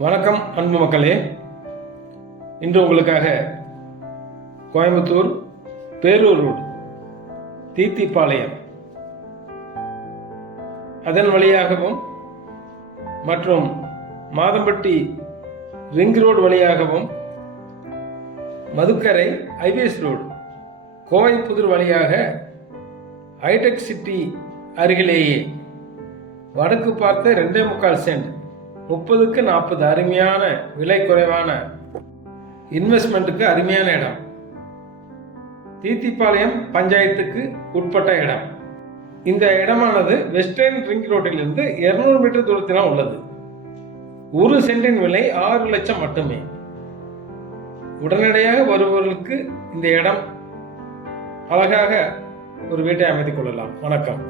வணக்கம் அன்பு மக்களே. இன்று உங்களுக்காக கோயம்புத்தூர் பேரூர் ரோடு தீத்திப்பாளையம் அதன் வழியாகவும் மற்றும் மாதம்பட்டி ரிங் ரோடு வழியாகவும் மதுக்கரை ஐவேஸ் ரோடு கோவைப்புதூர் வழியாக ஹைடெக் சிட்டி அருகிலேயே வடக்கு பார்த்த 2.25 சென்ட் 30க்கு 40 அருமையான விலை குறைவான இன்வெஸ்ட்மெண்ட்டுக்கு அருமையான இடம். தீத்திப்பாளையம் பஞ்சாயத்துக்கு உட்பட்ட இடம். இந்த இடமானது வெஸ்டர்ன் ரிங் ரோட்டிலிருந்து 200 மீட்டர் தூரத்தில் உள்ளது. ஒரு சென்டின் விலை 6 லட்சம் மட்டுமே. உடனடியாக வருபவர்களுக்கு இந்த இடம் அழகாக ஒரு வீட்டை அமைத்துக் கொள்ளலாம். வணக்கம்.